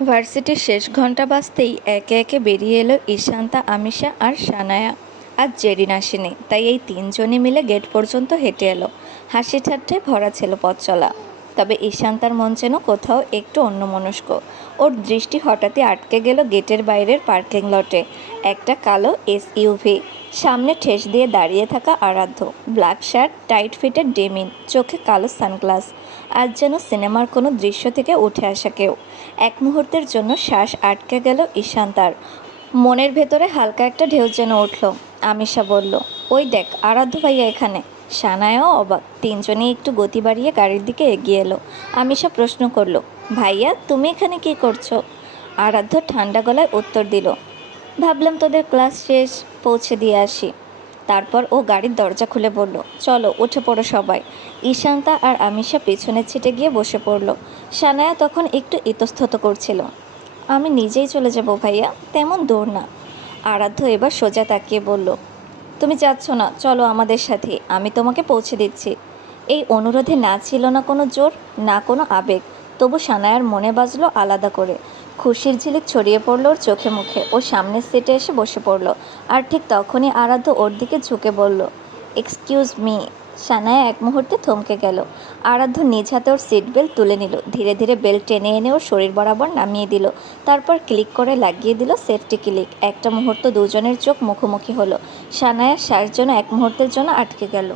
ভার্সিটির শেষ ঘন্টা বাজতেই একে একে বেরিয়ে এলো ঈশান্তা, আমিশা আর সানায়া। আজ জেরিন আসেনি, তাই এই তিনজনই মিলে গেট পর্যন্ত হেঁটে এলো। হাসি ঠাট্টায় ভরা ছিল পথ চলা। তবে ঈশান্তার মন যেন কোথাও একটু অন্যমনস্ক। ওর দৃষ্টি হঠাৎই আটকে গেল গেটের বাইরের পার্কিং লটে। একটা কালো এসইউভি, সামনে ঠেস দিয়ে দাঁড়িয়ে থাকা আরাধ্য। ব্ল্যাক শার্ট, টাইট ফিটের ডেমিন, চোখে কালো সানগ্লাস। আজ যেন সিনেমার কোনো দৃশ্য থেকে উঠে আসা কেউ। এক মুহূর্তের জন্য শ্বাস আটকে গেল ঈশান্তার। মনের ভেতরে হালকা একটা ঢেউ যেন উঠল। আমিশা বলল, ওই দেখ, আরাধ্য ভাইয়া এখানে। সানায়াও অবাক, তিনজনেই একটু গতি বাড়িয়ে গাড়ির দিকে এগিয়ে এলো। আমিশা প্রশ্ন করলো, ভাইয়া তুমি এখানে কি করছো? আরাধ্য ঠান্ডা গলায় উত্তর দিল, ভাবলাম তোদের ক্লাস শেষ, পৌঁছে দিয়ে আসি। তারপর ও গাড়ির দরজা খুলে বলল, চলো উঠে পড়ো সবাই। ঈশান্তা আর আমিশা পেছনের সিটে গিয়ে বসে পড়ল। সানায়া তখন একটু ইতস্তত করছিল, আমি নিজেই চলে যাব ভাইয়া, তেমন দূর না। আরাধ্য এবার সোজা তাকিয়ে বলল, তুমি যাচ্ছ না, চলো আমাদের সাথে, আমি তোমাকে পৌঁছে দিচ্ছি। এই অনুরোধে না ছিল না কোনো জোর, না কোনো আবেগ। তবু সানায়ার মনে বাজলো আলাদা করে। খুশির ঝিলিক ছড়িয়ে পড়লো ওর চোখে মুখে। ও সামনের সিটে এসে বসে পড়ল। আর ঠিক তখনই আরাধ্য ওর দিকে ঝুঁকে বলল, এক্সকিউজ মি। সানায়া এক মুহূর্তে থমকে গেল। আরাধ্য নিজ হাতে ওর সিট বেল্ট তুলে নিল, ধীরে ধীরে বেল্ট টেনে এনে ওর শরীর বরাবর নামিয়ে দিল। তারপর ক্লিক করে লাগিয়ে দিল সেফটি ক্লিক। একটা মুহূর্ত দুজনের চোখ মুখোমুখি হলো। সানায়ার শ্বাস যেন এক মুহূর্তের জন্য আটকে গেল।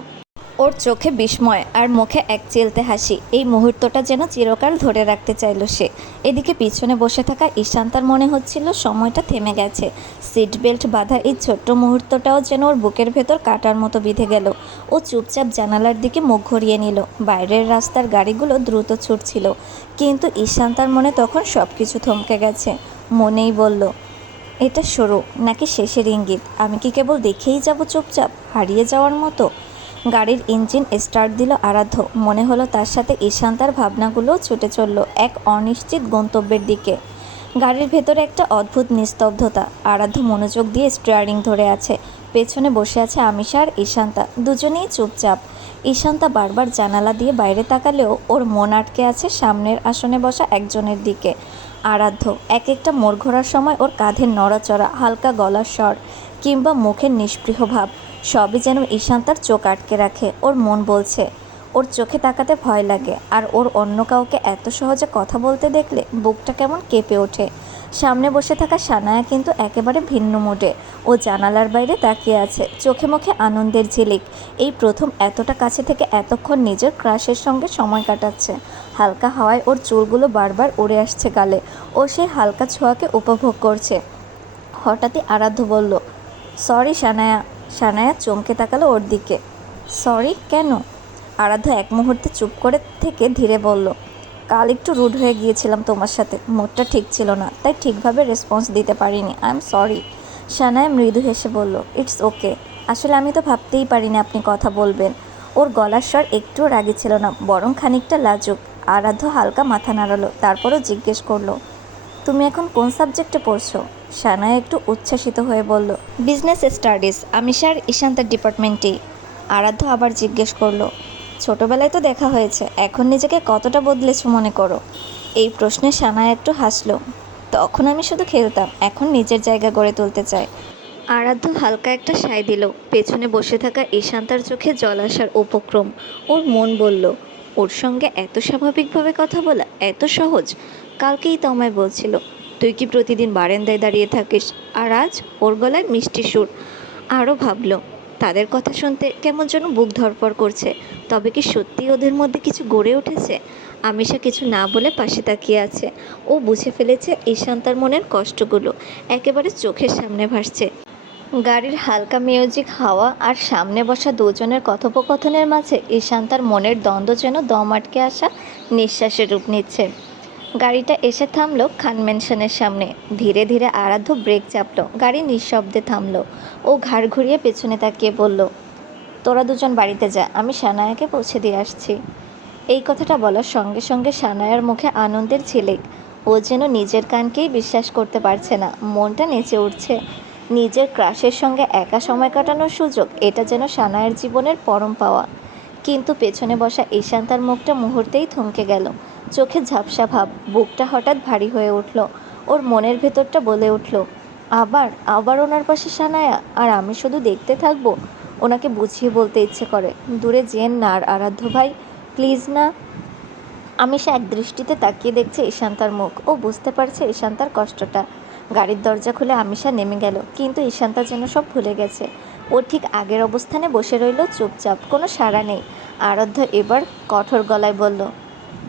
ওর চোখে বিস্ময় আর মুখে এক চিলতে হাসি। এই মুহূর্তটা যেন চিরকাল ধরে রাখতে চাইল সে। এদিকে পিছনে বসে থাকা ঈশান্তার মনে হচ্ছিল সময়টা থেমে গেছে। সিট বেল্ট বাঁধা এই ছোট্ট মুহূর্তটাও যেন ওর বুকের ভেতর কাটার মতো বিঁধে গেল। ও চুপচাপ জানালার দিকে মুখ ঘুরিয়ে নিল। বাইরের রাস্তার গাড়িগুলো দ্রুত ছুটছিল, কিন্তু ঈশান্তার মনে তখন সব কিছু থমকে গেছে। মনেই বলল, এটা শুরু নাকি শেষের ইঙ্গিত? আমি কি কেবল দেখেই যাব চুপচাপ, হারিয়ে যাওয়ার মতো? গাড়ির ইঞ্জিন স্টার্ট দিল আরাধ্য। মনে হলো তার সাথে ঈশান্তার ভাবনাগুলোও ছুটে চলল এক অনিশ্চিত গন্তব্যের দিকে। গাড়ির ভেতরে একটা অদ্ভুত নিস্তব্ধতা। আরাধ্য মনোযোগ দিয়ে স্টিয়ারিং ধরে আছে। পেছনে বসে আছে আমিশা আর ঈশান্তা, দুজনেই চুপচাপ। ঈশান্তা বারবার জানালা দিয়ে বাইরে তাকালেও ওর মন আটকে আছে সামনের আসনে বসা একজনের দিকে। আরাধ্য। এক একটা মোড় ঘোরার সময় ওর কাঁধের নড়াচড়া, হালকা গলার স্বর কিংবা মুখের নিস্পৃহ ভাব, সবই যেন ঈশান্তার চোখ আটকে রাখে। ওর মন বলছে, ওর চোখে তাকাতে ভয় লাগে। আর ওর অন্য কাউকে এত সহজে কথা বলতে দেখলে বুকটা কেমন কেঁপে ওঠে। সামনে বসে থাকা সানায়া কিন্তু একেবারে ভিন্ন মুডে। ও জানালার বাইরে তাকিয়ে আছে, চোখে মুখে আনন্দের ঝিলিক। এই প্রথম এতটা কাছে থেকে এতক্ষণ নিজের ক্রাশের সঙ্গে সময় কাটাচ্ছে। হালকা হাওয়ায় ওর চুলগুলো বারবার উড়ে আসছে গালে। ও সেই হালকা ছোঁয়াকে উপভোগ করছে। হঠাৎই আরাধ্য বলল, সরি সানায়া। সানায়া চমকে তাকালো ওর দিকে। সরি কেন? আরাধ্য এক মুহূর্তে চুপ করে থেকে ধীরে বলল, কাল একটু রুড হয়ে গিয়েছিলাম তোমার সাথে, মুডটা ঠিক ছিল না, তাই ঠিকভাবে রেসপন্স দিতে পারিনি, আই এম সরি। সানায়া মৃদু হেসে বলল, ইটস ওকে। আসলে আমি তো ভাবতেই পারিনি আপনি কথা বলবেন। ওর গলার স্বর একটুও রাগী ছিল না, বরং খানিকটা লাজুক। আরাধ্য হালকা মাথা নাড়ালো, তারপরও জিজ্ঞেস করলো, তুমি এখন কোন সাবজেক্টে পড়ছো? সানায়া একটু উচ্ছ্বাসিত হয়ে বলল, বিজনেস স্টাডিজ, আমিশার ঈশান্তের ডিপার্টমেন্টেই। আরাধ্য আবার জিজ্ঞেস করলো, ছোটবেলায় তো দেখা হয়েছে, এখন নিজেকে কতটা বদলেছো মনে করো? এই প্রশ্নে সানায়া একটু হাসলো, তখন আমি শুধু খেলতাম, এখন নিজের জায়গা গড়ে তুলতে চাই। আরাধ্য হালকা একটা সায় দিল। পেছনে বসে থাকা ঈশান্তার চোখে জল আসার উপক্রম। ওর মন বলল, ওর সঙ্গে এত স্বাভাবিকভাবে কথা বলা এত সহজ। কালকেই তো আমায় বলছিল, তুই কি প্রতিদিন বারান্দায় দাঁড়িয়ে থাকিস? আর আজ ওর গলায় মিষ্টি সুর। আরও ভাবল, তাদের কথা শুনতে কেমন যেন বুক ধড়ফড় করছে। তবে কি সত্যি ওদের মধ্যে কিছু গড়ে উঠেছে? আমিশা কিছু না বলে পাশে তাকিয়ে আছে। ও বুঝে ফেলেছে ঈশান্তার মনের কষ্টগুলো একেবারে চোখের সামনে ভাসছে। গাড়ির হালকা মিউজিক, হাওয়া আর সামনে বসা দুজনের কথোপকথনের মাঝে ঈশান্তার মনের দ্বন্দ্ব যেন দম আটকে আসা নিঃশ্বাসের রূপ নিচ্ছে। গাড়িটা এসে থামলো খান ম্যানশনের সামনে। ধীরে ধীরে আরাধ্য ব্রেক চাপলো। গাড়ি নিঃশব্দে থামলো। ও ঘাড় ঘুরিয়ে পেছনে তাকিয়ে বলল, তোরা দুজন বাড়িতে যা, আমি সানায়াকে পৌঁছে দিয়ে আসছি। এই কথাটা বলার সঙ্গে সঙ্গে সানায়ার মুখে আনন্দের ঝিলিক। ও যেন নিজের কানকেই বিশ্বাস করতে পারছে না। মনটা নেচে উঠছে। নিজের ক্রাশের সঙ্গে একা সময় কাটানোর সুযোগ, এটা যেন সানায়ার জীবনের পরম পাওয়া। কিন্তু পেছনে বসা ঈশান্তার মুখটা মুহূর্তেই থমকে গেল। চোখে ঝাপসা ভাব, বুকটা হঠাৎ ভারী হয়ে উঠল। ওর মনের ভেতরটা বলে উঠল, আবার আবার ওনার পাশে সানায়া, আর আমি শুধু দেখতে থাকবো। ওনাকে বুঝিয়ে বলতে ইচ্ছে করে, দূরে যেন না আর আরাধ্য ভাই, প্লিজ না। আমিষা এক দৃষ্টিতে তাকিয়ে দেখছে ঈশান্তার মুখ। ও বুঝতে পারছে ঈশান্তার কষ্টটা। গাড়ির দরজা খুলে আমিষা নেমে গেল, কিন্তু ঈশান্তা যেন সব ভুলে গেছে। ও ঠিক আগের অবস্থানে বসে রইল চুপচাপ, কোনো সাড়া নেই। আরাধ্য এবার কঠোর গলায় বলল,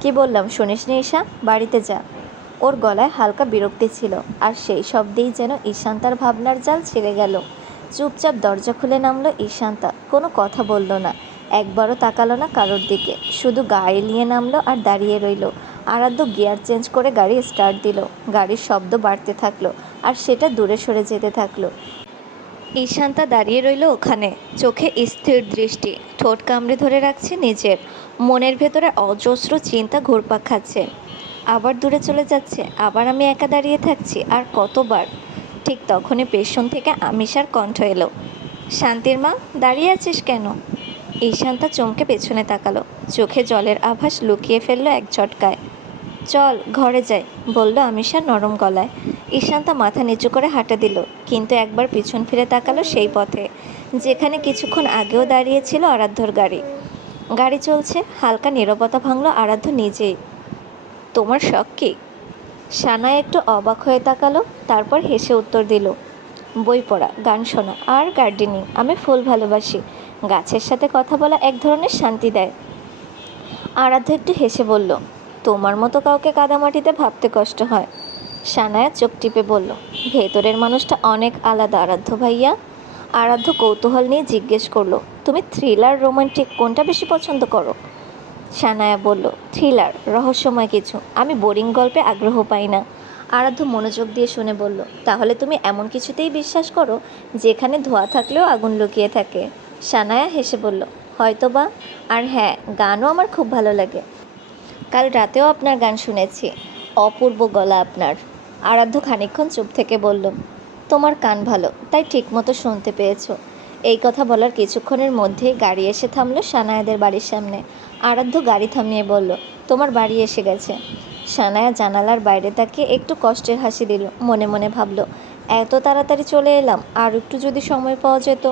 কি বললাম শুনিসনি ঈশা, বাড়িতে যা। ওর গলায় হালকা বিরক্তি ছিল, আর সেই শব্দেই যেন ঈশান্তার ভাবনার জাল ছিঁড়ে গেল। চুপচাপ দরজা খুলে নামলো ঈশান্তা, কোনো কথা বলল না, একবারও তাকালো না কারোর দিকে, শুধু গায়ে নিয়ে নামলো আর দাঁড়িয়ে রইল। আরাধ্য গিয়ার চেঞ্জ করে গাড়ি স্টার্ট দিল। গাড়ির শব্দ বাড়তে থাকলো, আর সেটা দূরে সরে যেতে থাকলো। ঈশান্তা দাঁড়িয়ে রইল ওখানে, চোখে স্থির দৃষ্টি, ঠোঁট কামড়ে ধরে রাখছে নিজের। মনের ভেতরে অজস্র চিন্তা ঘুরপাক খাচ্ছে। আবার দূরে চলে যাচ্ছে, আবার আমি একা দাঁড়িয়ে থাকছি, আর কতবার। ঠিক তখনই পেছন থেকে আমিষার কণ্ঠ এলো, শান্তির মা, দাঁড়িয়ে আছিস কেন? ঈশান্তা চমকে পেছনে তাকালো, চোখে জলের আভাস লুকিয়ে ফেললো এক ঝটকায়। চল ঘরে যাই, বলল আমিষা নরম গলায়। ঈশান্তা মাথা নিচু করে হাঁটা দিল, কিন্তু একবার পিছন ফিরে তাকালো সেই পথে, যেখানে কিছুক্ষণ আগেও দাঁড়িয়েছিল আরাধ্যর গাড়ি। গাড়ি চলছে, হালকা নীরবতা ভাঙল আরাধ্য নিজেই। তোমার শখ কি? সানায়া একটু অবাক হয়ে তাকালো, তারপর হেসে উত্তর দিল, বই পড়া, গান শোনা আর গার্ডেনিং। আমি ফুল ভালোবাসি, গাছের সাথে কথা বলা এক ধরনের শান্তি দেয়। আরাধ্য একটু হেসে বলল, তোমার মতো কাউকে কাদামাটিতে ভাবতে কষ্ট হয়। সানায়া চোখ টিপে বলল, ভেতরের মানুষটা অনেক আলাদা আরাধ্য ভাইয়া। আরাধ্য কৌতূহল নিয়ে জিজ্ঞেস করলো, তুমি থ্রিলার রোমান্টিক কোনটা বেশি পছন্দ করো? সানায়া বলল, থ্রিলার, রহস্যময় কিছু। আমি বোরিং গল্পে আগ্রহ পাই না। আরাধ্য মনোযোগ দিয়ে শুনে বলল, তাহলে তুমি এমন কিছুতেই বিশ্বাস করো যেখানে ধোঁয়া থাকলেও আগুন লুকিয়ে থাকে? সানায়া হেসে বলল, হয়তো বা। আর হ্যাঁ, গানও আমার খুব ভালো লাগে। কাল রাতেও আপনার গান শুনেছি, অপূর্ব গলা আপনার। আরাধ্য খানিকক্ষণ চুপ থেকে বলল, তোমার কান ভালো, তাই ঠিকমতো শুনতে পেয়েছো। এই কথা বলার কিছুক্ষণের মধ্যেই গাড়ি এসে থামলো সানায়াদের বাড়ির সামনে। আরাধ্য গাড়ি থামিয়ে বলল, তোমার বাড়ি এসে গেছে। সানায়া জানালার বাইরে তাকিয়ে একটু কষ্টের হাসি দিল, মনে মনে ভাবল, এত তাড়াতাড়ি চলে এলাম, আর একটু যদি সময় পাওয়া যেত।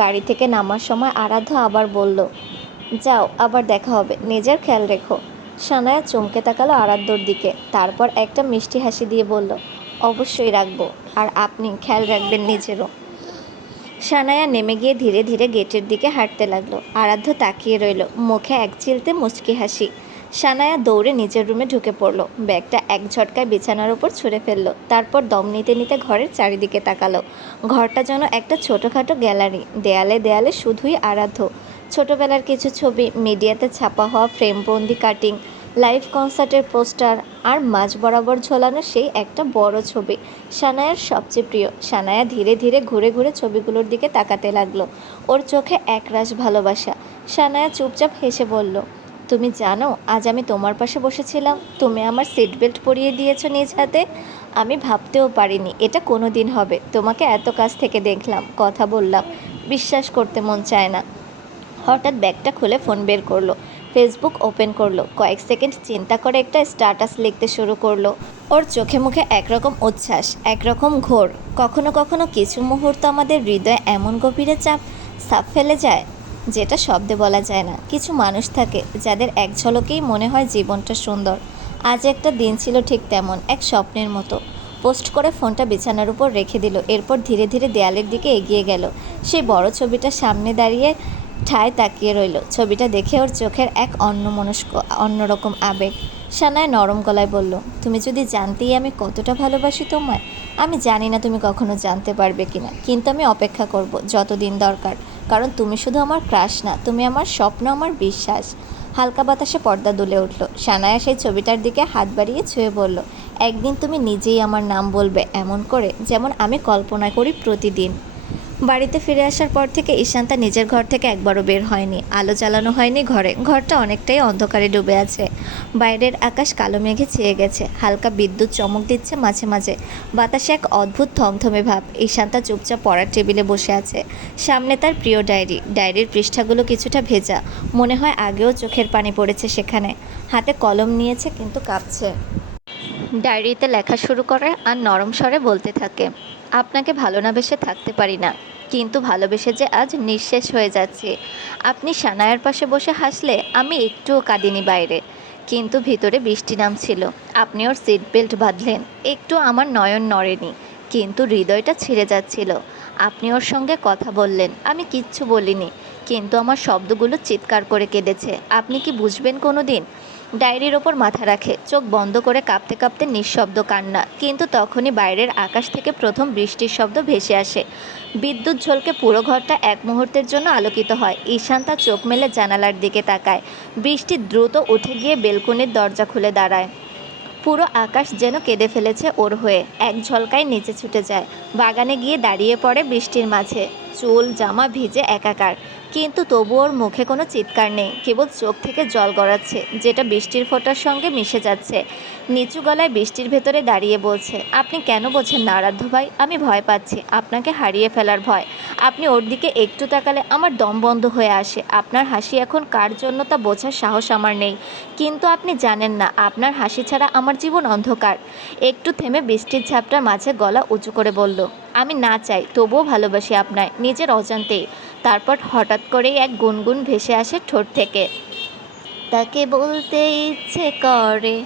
গাড়ি থেকে নামার সময় আরাধ্য আবার বলল, যাও, আবার দেখা হবে, নিজের খেয়াল রেখো। সানায়া চমকে তাকালো আরাধ্যর দিকে, তারপর একটা মিষ্টি হাসি দিয়ে বলল, অবশ্যই রাখবো, আর আপনি খেয়াল রাখবেন নিজেরও। সানায়া নেমে গিয়ে ধীরে ধীরে গেটের দিকে হাঁটতে লাগলো। আরাধ্য তাকিয়ে রইল, মুখে এক চিলতে মুচকি হাসি। সানায়া দৌড়ে নিজের রুমে ঢুকে পড়লো, ব্যাগটা এক ঝটকায় বিছানার উপর ছুঁড়ে ফেললো, তারপর দম নিতে নিতে ঘরের চারিদিকে তাকালো। ঘরটা যেন একটা ছোটোখাটো গ্যালারি, দেয়ালে দেয়ালে শুধুই আরাধ্য। ছোটোবেলার কিছু ছবি, মিডিয়াতে ছাপা হওয়া ফ্রেমবন্দি কাটিং, লাইভ কনসার্টের পোস্টার, আর মাঝ বরাবর ঝোলানো সেই একটা বড় ছবি, সানায়ার সবচেয়ে প্রিয়। সানায়া ধীরে ধীরে ঘুরে ঘুরে ছবিগুলোর দিকে তাকাতে লাগলো, ওর চোখে একরাশ ভালোবাসা। সানায়া চুপচাপ হেসে বলল, তুমি জানো, আজ আমি তোমার পাশে বসেছিলাম, তুমি আমার সিট বেল্ট পরিয়ে দিয়েছো নিজ হাতে। আমি ভাবতেও পারিনি এটা কোনো দিন হবে। তোমাকে এত কাছ থেকে দেখলাম, কথা বললাম, বিশ্বাস করতে মন চায় না। হঠাৎ ব্যাগটা খুলে ফোন বের করলো, ফেসবুক ওপেন করলো, কয়েক সেকেন্ড চিন্তা করে একটা স্ট্যাটাস লিখতে শুরু করলো। ওর চোখে মুখে একরকম উচ্ছ্বাস, একরকম ঘোর। কখনো কখনো কিছু মুহূর্ত আমাদের হৃদয়ে এমন গভীরে ছাপ ফেলে যায়, যেটা শব্দে বলা যায় না। কিছু মানুষ থাকে যাদের এক ঝলকেই মনে হয় জীবনটা সুন্দর। আজ একটা দিন ছিল ঠিক তেমন, এক স্বপ্নের মতো। পোস্ট করে ফোনটা বিছানার উপর রেখে দিল, এরপর ধীরে ধীরে দেয়ালের দিকে এগিয়ে গেল। সেই বড় ছবিটা সামনে দাঁড়িয়ে ঠায় তাকিয়ে রইল। ছবিটা দেখে ওর চোখের এক অন্যরকম আবেগ। সানায়া নরম গলায় বলল, তুমি যদি জানতেই আমি কতটা ভালোবাসি তোমায়। আমি জানি না তুমি কখনো জানতে পারবে কিনা, কিন্তু আমি অপেক্ষা করব যতদিন দরকার, কারণ তুমি শুধু আমার ক্রাশ না, তুমি আমার স্বপ্ন, আমার বিশ্বাস। হালকা বাতাসে পর্দা দুলে উঠল। সানায়া সেই ছবিটার দিকে হাত বাড়িয়ে ছুঁয়ে বলল, একদিন তুমি নিজেই আমার নাম বলবে, এমন করে যেমন আমি কল্পনা করি প্রতিদিন। বাড়িতে ফিরে আসার পর থেকে ঈশান্তা নিজের ঘর থেকে একবারও বের হয়নি। আলো জ্বালানো হয়নি ঘরে, ঘরটা অনেকটাই অন্ধকারে ডুবে আছে। বাইরের আকাশ কালো মেঘে ছেয়ে গেছে, হালকা বিদ্যুৎ চমক দিচ্ছে মাঝে মাঝে, বাতাসে এক অদ্ভুত থমথমে ভাব। ঈশান্তা চুপচাপ পড়ার টেবিলে বসে আছে, সামনে তার প্রিয় ডায়েরির পৃষ্ঠাগুলো কিছুটা ভেজা, মনে হয় আগেও চোখের পানি পড়েছে সেখানে। হাতে কলম নিয়েছে কিন্তু কাঁপছে। ডায়েরিতে লেখা শুরু করে আর নরম স্বরে বলতে থাকে, আপনাকে ভালো না বেসে থাকতে পারি না, কিন্তু ভালোবেসে যে আজ নিঃশেষ হয়ে যাচ্ছি। আপনি সানায়ার পাশে বসে হাসলে আমি একটুও কাঁদিনি বাইরে, কিন্তু ভিতরে বৃষ্টি নামছিল। আপনি ওর সিট বেল্ট বাঁধলেন, একটু আমার নয়ন নড়েনি, কিন্তু হৃদয়টা ছিঁড়ে যাচ্ছিল। আপনি ওর সঙ্গে কথা বললেন, আমি কিচ্ছু বলিনি, কিন্তু আমার শব্দগুলো চিৎকার করে কেঁদেছে। আপনি কি বুঝবেন কোনো দিন? ডায়েরির ওপর মাথা রাখে, চোখ বন্ধ করে কাঁপতে কাঁপতে নিঃশব্দ কান্না। কিন্তু তখনই বাইরের আকাশ থেকে প্রথম বৃষ্টির শব্দ ভেসে আসে। বিদ্যুৎ ঝলকে পুরো ঘরটা এক মুহূর্তের জন্য আলোকিত হয়। ঈশান তার চোখ মেলে জানালার দিকে তাকায়। বৃষ্টি দ্রুত উঠে গিয়ে বেলকনির দরজা খুলে দাঁড়ায়। পুরো আকাশ যেন কেঁদে ফেলেছে ওর হয়ে। এক ঝলকায় নিচে ছুটে যায়, বাগানে গিয়ে দাঁড়িয়ে পড়ে বৃষ্টির মাঝে। চুল জামা ভিজে একাকার, কিন্তু তবু ওর মুখে কোনো চিৎকার নেই, কেবল চোখ থেকে জল গড়াচ্ছে, যেটা বৃষ্টির ফোঁটার সঙ্গে মিশে যাচ্ছে। নিচু গলায় বৃষ্টির ভেতরে দাঁড়িয়ে বলছে, আপনি কেন বোঝেন না আরাধ্য ভাই? আমি ভয় পাচ্ছি, আপনাকে হারিয়ে ফেলার ভয়। আপনি ওর দিকে একটু তাকালে আমার দম বন্ধ হয়ে আসে। আপনার হাসি এখন কার জন্য তা বোঝার সাহস আমার নেই, কিন্তু আপনি জানেন না, আপনার হাসি ছাড়া আমার জীবন অন্ধকার। একটু থেমে বৃষ্টির ঝাপটার মাঝে গলা উঁচু করে বলল, আমি না চাই তবুও ভালোবাসি আপনায়, নিজের অজান্তেই। তারপর হঠাৎ করেই এক গুনগুন ভেসে আসে ঠোঁট থেকে, তাকে বলতে ইচ্ছে করে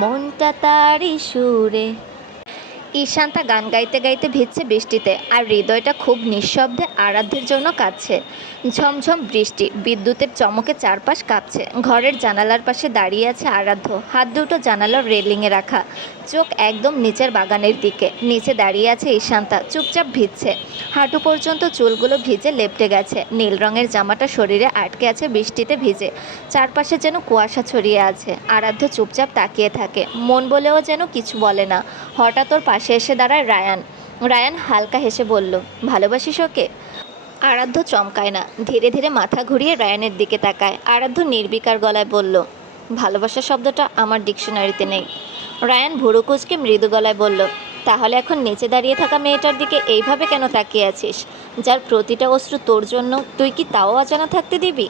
মনটা তারই সুরে। ঈশান্তা গান গাইতে গাইতে ভিজছে বৃষ্টিতে, আর হৃদয়টা খুব নিঃশব্দে আরাধ্যের জন্য কাঁদছে। ঝমঝম বৃষ্টি, বিদ্যুতের চমকে চারপাশ কাঁপছে। ঘরের জানালার পাশে দাঁড়িয়ে আছে আরাধ্য, হাত দুটো জানালার রেলিংয়ে রাখা, চোখ একদম নিচের বাগানের দিকে। নিচে দাঁড়িয়ে আছে ঈশান্তা, চুপচাপ ভিজছে, হাঁটু পর্যন্ত চুলগুলো ভিজে লেপ্টে গেছে। নীল রঙের জামাটা শরীরে আটকে আছে বৃষ্টিতে ভিজে, চারপাশে যেন কুয়াশা ছড়িয়ে আছে। আরাধ্য চুপচাপ তাকিয়ে থাকে, মন বলেও যেন কিছু বলে না। হঠাৎ ওর পাশে এসে দাঁড়ায় রায়ান। রায়ান হালকা হেসে বলল, ভালোবাসিস ওকে? আরাধ্য চমকায় না, ধীরে ধীরে মাথা ঘুরিয়ে রায়ানের দিকে তাকায়। আরাধ্য নির্বিকার গলায় বলল, ভালোবাসা শব্দটা আমার ডিকশনারিতে নেই। রায়ান ভুরু কুঁচকে মৃদু গলায় বলল, তাহলে এখন নিচে দাঁড়িয়ে থাকা মেয়েটার দিকে এইভাবে কেন তাকিয়ে আছিস, যার প্রতিটা অশ্রু তোর জন্য, তুই কি তাও অজানা থাকতে দিবি?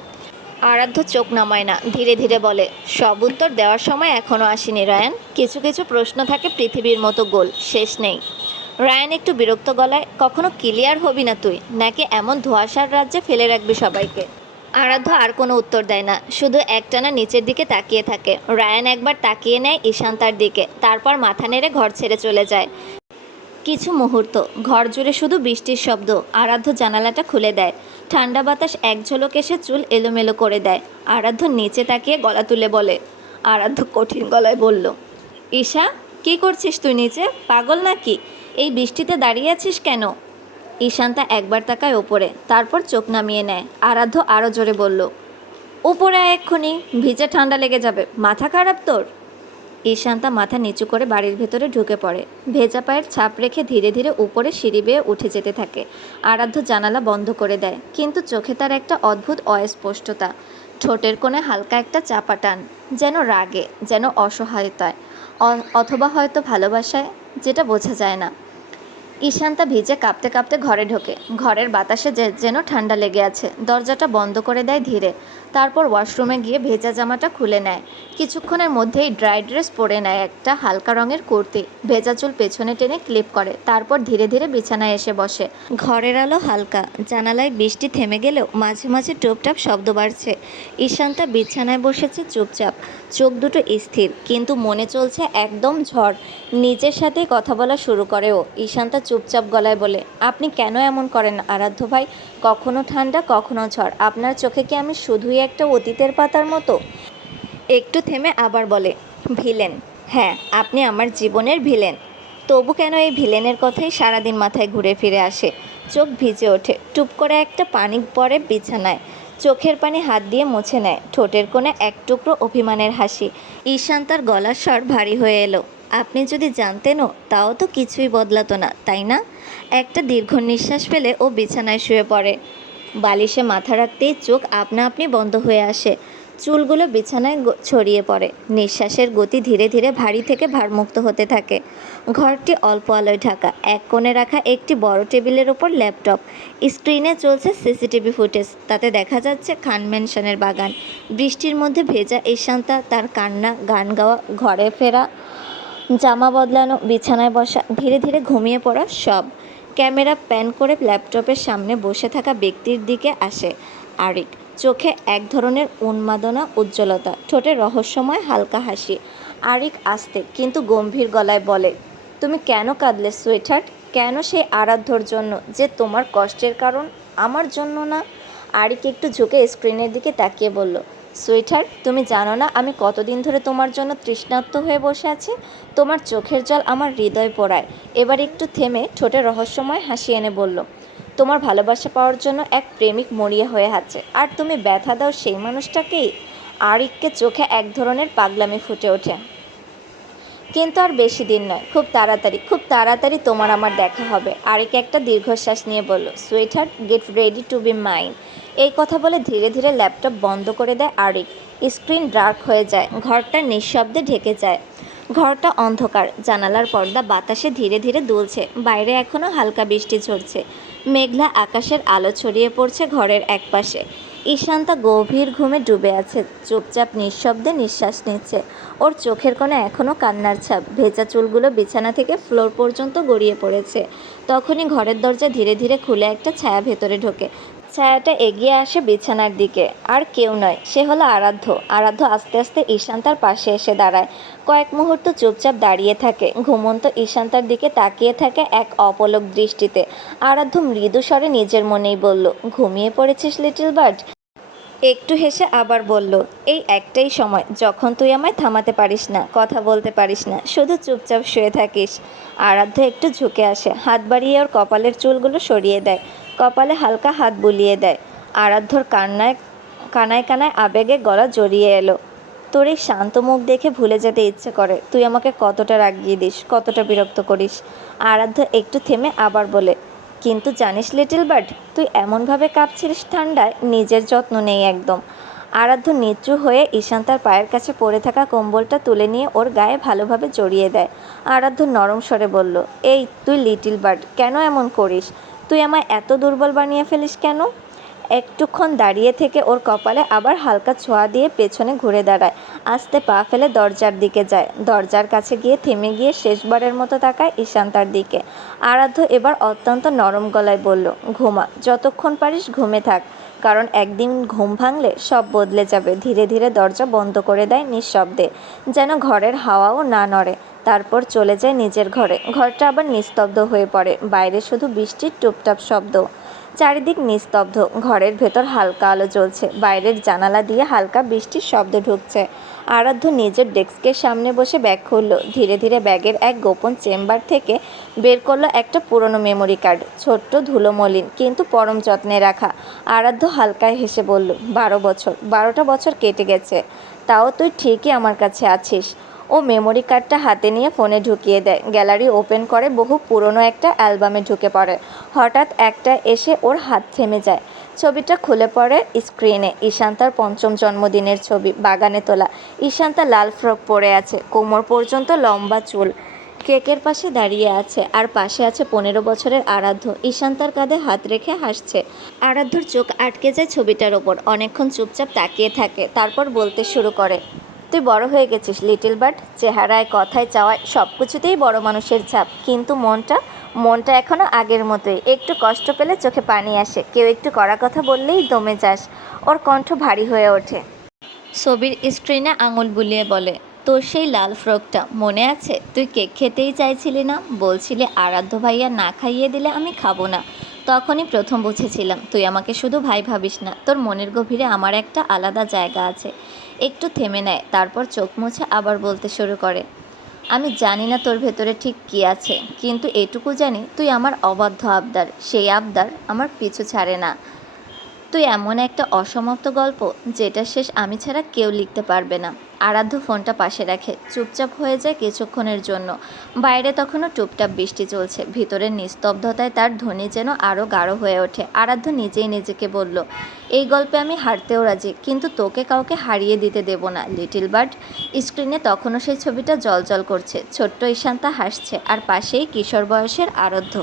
আরাধ্য চোখ নামায় না, ধীরে ধীরে বলে, সব উত্তর দেওয়ার সময় এখনও আসেনি রায়ান। কিছু কিছু প্রশ্ন থাকে পৃথিবীর মতো গোল, শেষ নেই। রায়ান একটু বিরক্ত গলায়, কখনো ক্লিয়ার হবি না তুই, নাকি এমন ধোঁয়াশার রাজ্যে ফেলে রাখবি সবাইকে? আরাধ্য আর কোনো উত্তর দেয় না, শুধু একটানা নিচের দিকে তাকিয়ে থাকে। রায়ান একবার তাকিয়ে নেয় ঈশান্তার দিকে, তারপর মাথা নেড়ে ঘর ছেড়ে চলে যায়। কিছু মুহূর্ত ঘর জুড়ে শুধু বৃষ্টির শব্দ। আরাধ্য জানালাটা খুলে দেয়, ঠান্ডা বাতাস এক ঝলক এসে চুল এলোমেলো করে দেয়। আরাধ্য নিচে তাকিয়ে গলা তুলে বলে, আরাধ্য কঠিন গলায় বলল, ঈশা, কী করছিস তুই নিচে? পাগল নাকি? এই বৃষ্টিতে দাঁড়িয়ে আছিস কেন? ঈশান্তা একবার তাকায় ওপরে, তারপর চোখ নামিয়ে নেয়। আরাধ্য আরও জোরে বলল, উপরে আয় এক্ষুনি, ভিজে ঠান্ডা লেগে যাবে, মাথা খারাপ তোর? ঈশান্তা মাথা নিচু করে বাড়ির ভেতরে ঢুকে পড়ে, ভেজা পায়ের ছাপ রেখে ধীরে ধীরে উপরে সিঁড়ি বেয়ে উঠে যেতে থাকে। আরাধ্য জানালা বন্ধ করে দেয়, কিন্তু চোখে তার একটা অদ্ভুত অস্পষ্টতা, ঠোঁটের কোণে হালকা একটা চাপা টান, যেন রাগে, যেন অসহায়তায়, অথবা হয়তো ভালোবাসায়, যেটা বোঝা যায় না। ঈশান্তা ভিজে কাঁপতে কাঁপতে ঘরে ঢোকে, ঘরের বাতাসে যেন ঠান্ডা লেগে আছে। দরজাটা বন্ধ করে দেয় ধীরে, তারপর ওয়াশরুমে গিয়ে ভেজা জামাটা খুলে নেয়। কিছুক্ষণের মধ্যেই ড্রাই ড্রেস পরে নেয়, একটা হালকা রঙের কুর্তি, ভেজা চুল পেছনে টেনে ক্লিপ করে, তারপর ধীরে ধীরে বিছানায় এসে বসে। ঘরের আলো হালকা, জানালায় বৃষ্টি থেমে গেলেও মাঝে মাঝে টুপটাপ শব্দ বাড়ছে। ঈশান্তা বিছানায় বসেছে চুপচাপ, চোখ দুটো স্থির, কিন্তু মনে চলছে একদম ঝড়। নিজের সাথেই কথা বলা শুরু করে ও। ঈশান্তা চুপচাপ গলায় বলে, আপনি কেন এমন করেন আরাধ্য ভাই? কখনো ঠান্ডা, কখনো ঝড়। আপনার চোখে কি আমি শুধুই একটা অতীতের পাতার মতো? একটু থেমে আবার বলে, ভিলেন। হ্যাঁ, আপনি আমার জীবনের ভিলেন। তবু কেন এই ভিলেনের কথাই সারাদিন মাথায় ঘুরে ফিরে আসে? চোখ ভিজে ওঠে, টুপ করে একটা পানি পড়ে বিছানায়, চোখের পানি হাত দিয়ে মুছে নেয়। ঠোঁটের কোণে এক টুকরো অভিমানের হাসি। ঈশান্তার গলার স্বর ভারী হয়ে এলো, আপনি যদি জানতেনও, তাও তো কিছুই বদলাতো না, তাই না? একটা দীর্ঘ নিঃশ্বাস ফেলে ও বিছানায় শুয়ে পড়ে। বালিশে মাথা রাখতেই চোখ আপনা আপনি বন্ধ হয়ে আসে। চুলগুলো বিছানায় ছড়িয়ে পড়ে। নিঃশ্বাসের গতি ধীরে ধীরে ভারী থেকে ভারমুক্ত হতে থাকে। ঘরটি অল্প আলোয় ঢাকা। এক কোণে রাখা একটি বড় টেবিলের ওপর ল্যাপটপ। স্ক্রিনে চলছে সিসিটিভি ফুটেজ। তাতে দেখা যাচ্ছে খান ম্যানশনের বাগান, বৃষ্টির মধ্যে ভেজা ঈশান্তা, তার কান্না, গান গাওয়া, ঘরে ফেরা, জামা বদলানো, বিছানায় বসা, ধীরে ধীরে ঘুমিয়ে পড়া সব। ক্যামেরা প্যান করে ল্যাপটপের সামনে বসে থাকা ব্যক্তির দিকে আসে। আরিক। চোখে এক ধরনের উন্মাদনা, উজ্জ্বলতা, ঠোঁটে রহস্যময় হালকা হাসি। আরিক আস্তে কিন্তু গম্ভীর গলায় বলে, তুমি কেন কাঁদলে সুইটহার্ট? কেন সেই আরাধ্যর জন্য, যে তোমার কষ্টের কারণ, আমার জন্য না? আরিক একটু ঝুঁকে স্ক্রিনের দিকে তাকিয়ে বলল, সুইটহার্ট, তুমি জানো না আমি কতদিন ধরে তোমার জন্য তৃষ্ণার্ত হয়ে বসে আছি। তোমার চোখের জল আমার হৃদয় পোড়ায়। এবার একটু থেমে ঠোঁটে রহস্যময় হাসি এনে বলল, তোমার ভালোবাসা পাওয়ার জন্য এক প্রেমিক মরিয়া হয়ে আছে, আর তুমি ব্যথা দাও সেই মানুষটাকেই। আরিককে চোখে এক ধরনের পাগলামি ফুটে ওঠে। কিন্তু আর বেশি দিন নয়, খুব তাড়াতাড়ি তোমার আমার দেখা হবে। আরিক একটা দীর্ঘশ্বাস নিয়ে বলল, sweetheart, get ready to be mine. এই কথা বলে ধীরে ধীরে ল্যাপটপ বন্ধ করে দেয় আরিক। স্ক্রিন ডার্ক হয়ে যায়, ঘরটা নিঃশব্দে ঢেকে যায়। ঘরটা অন্ধকার, জানালার পর্দা বাতাসে ধীরে ধীরে দুলছে। বাইরে এখনো হালকা বৃষ্টি ঝরছে। মেঘলা আকাশের আলো ছড়িয়ে পড়ছে ঘরের একপাশে। ঈশান্তা গভীর ঘুমে ডুবে আছে, চুপচাপ নিঃশব্দে নিঃশ্বাস নিচ্ছে। ওর চোখের কোণে এখনও কান্নার ছাপ। ভেজা চুলগুলো বিছানা থেকে ফ্লোর পর্যন্ত গড়িয়ে পড়েছে। তখনই ঘরের দরজা ধীরে ধীরে খুলে একটা ছায়া ভেতরে ঢোকে। ছায়াটা এগিয়ে আসে বিছানার দিকে। আর কেউ নয়, সে হলো আরাধ্য। আরাধ্য আস্তে আস্তে ঈশান্তার পাশে এসে দাঁড়ায়। কয়েক মুহূর্ত চুপচাপ দাঁড়িয়ে থাকে, ঘুমন্ত ঈশান্তার দিকে তাকিয়ে থাকে এক অপলক দৃষ্টিতে। আরাধ্য মৃদু স্বরে নিজের মনেই বলল, ঘুমিয়ে পড়েছিস লিটল বার্ড? একটু হেসে আবার বলল, এই একটাই সময় যখন তুই আমায় থামাতে পারিস না, কথা বলতে পারিস না, শুধু চুপচাপ শুয়ে থাকিস। আরাধ্য একটু ঝুঁকে আসে, হাত বাড়িয়ে ওর কপালের চুলগুলো সরিয়ে দেয়, কপালে হালকা হাত বুলিয়ে দেয়। আরাধ্যর কানায় কানায় আবেগে গলা জড়িয়ে এলো। তোর এই শান্ত মুখ দেখে ভুলে যেতে ইচ্ছে করে তুই আমাকে কতটা রাগিয়ে দিস, কতটা বিরক্ত করিস। আরাধ্য একটু থেমে আবার বলে, কিন্তু জানিস লিটল বার্ড, তুই এমনভাবে কাঁপছিস ঠান্ডায়, নিজের যত্ন নেই একদম। আরাধ্য নিচু হয়ে ঈশান্তার পায়ের কাছে পড়ে থাকা কম্বলটা তুলে নিয়ে ওর গায়ে ভালোভাবে জড়িয়ে দেয়। আরাধ্য নরম স্বরে বলল, এই তুই লিটল বার্ড, কেন এমন করিস? তুই আমায় এত দুর্বল বানিয়ে ফেলিস কেন? একটুক্ষণ দাঁড়িয়ে থেকে ওর কপালে আবার হালকা ছোঁয়া দিয়ে পেছনে ঘুরে দাঁড়ায়। আস্তে পা ফেলে দরজার দিকে যায়। দরজার কাছে গিয়ে থেমে গিয়ে শেষবারের মতো তাকায় ঈশান্তার দিকে। আরাধ্য এবার অত্যন্ত নরম গলায় বলল, ঘুমা, যতক্ষণ পারিস ঘুমে থাক, কারণ একদিন ঘুম ভাঙলে সব বদলে যাবে। ধীরে ধীরে দরজা বন্ধ করে দেয় নিঃশব্দে, যেন ঘরের হাওয়াও না নড়ে। তারপর চলে যায় নিজের ঘরে। ঘরটা আবার নিস্তব্ধ হয়ে পড়ে। বাইরে শুধু বৃষ্টির টুপটাপ শব্দ। চারিদিক নিস্তব্ধ। ঘরের ভেতর হালকা আলো জ্বলছে। বাইরের জানালা দিয়ে হালকা বৃষ্টির শব্দ ঢুকছে। আরাধ্য নিজের ডেস্কের সামনে বসে ব্যাগ খুলল। ধীরে ধীরে ব্যাগের এক গোপন চেম্বার থেকে বের করলো একটা পুরনো মেমোরি কার্ড, ছোট্ট, ধুলো মলিন, কিন্তু পরম যত্নে রাখা। আরাধ্য হালকায় হেসে বলল, 12 বছর, 12টা বছর কেটে গেছে, তাও তুই ঠিকই আমার কাছে আছিস। ও মেমোরি কার্ডটা হাতে নিয়ে ফোনে ঢুকিয়ে দেয়। গ্যালারি ওপেন করে বহু পুরনো একটা অ্যালবামে ঢুকে পড়ে। হঠাৎ একটা এসে ওর হাত থেমে যায়। ছবিটা খুলে পড়ে স্ক্রিনে। ঈশান্তার 5ম জন্মদিনের ছবি, বাগানে তোলা। ঈশান্তা লাল ফ্রক পরে আছে, কোমর পর্যন্ত লম্বা চুল, কেকের পাশে দাঁড়িয়ে আছে। আর পাশে আছে 15 বছরের আরাধ্য, ঈশান্তার কাঁধে হাত রেখে হাসছে। আরাধ্যর চোখ আটকে যায় ছবিটার ওপর। অনেকক্ষণ চুপচাপ তাকিয়ে থাকে, তারপর বলতে শুরু করে, তুই বড় হয়ে গেছিস লিটল বার্ড। চেহারায়, কথায়, চাওয়ায়, সব কিছুতেই বড় মানুষের ছাপ। কিন্তু মনটা এখনও আগের মতোই। একটু কষ্ট পেলে চোখে পানি আসে, কেউ একটু কড়া কথা বললেই দমে যাস। ওর কণ্ঠ ভারী হয়ে ওঠে। ছবির স্ক্রিনে আঙুল বুলিয়ে বলে, তোর সেই লাল ফ্রকটা মনে আছে? তুই কেক খেতেই চাইছিলি না, বলছিলি আরাধ্য ভাইয়া না খাইয়ে দিলে আমি খাবো না। তখনই প্রথম বুঝেছিলাম তুই আমাকে শুধু ভাই ভাবিস না, তোর মনের গভীরে আমার একটা আলাদা জায়গা আছে। একটু থেমে নেয়, তারপর চোখ মুছে আবার বলতে শুরু করে, আমি জানি না তোর ভেতরে ঠিক কী আছে, কিন্তু এটুকু জানি তুই আমার অবাধ্য আবদার। সেই আবদার আমার পিছু ছাড়ে না। তুই এমন একটা অসমাপ্ত গল্প যেটার শেষ আমি ছাড়া কেউ লিখতে পারবে না। আরাধ্য ফোনটা পাশে রাখে চুপচাপ হয়ে যায় কিছুক্ষণের জন্য। বাইরে তখনও টুপটাপ বৃষ্টি চলছে, ভিতরের নিস্তব্ধতায় তার ধ্বনি যেন আরও গাঢ় হয়ে ওঠে। আরাধ্য নিজেই নিজেকে বলল, এই গল্পে আমি হারতেও রাজি, কিন্তু তোকে কাউকে হারিয়ে দিতে দেব না লিটল বার্ড। স্ক্রিনে তখনও সেই ছবিটা জ্বলজ্বল করছে, ছোট্ট ঈশান্তা হাসছে আর পাশেই কিশোর বয়সের আরাধ্য।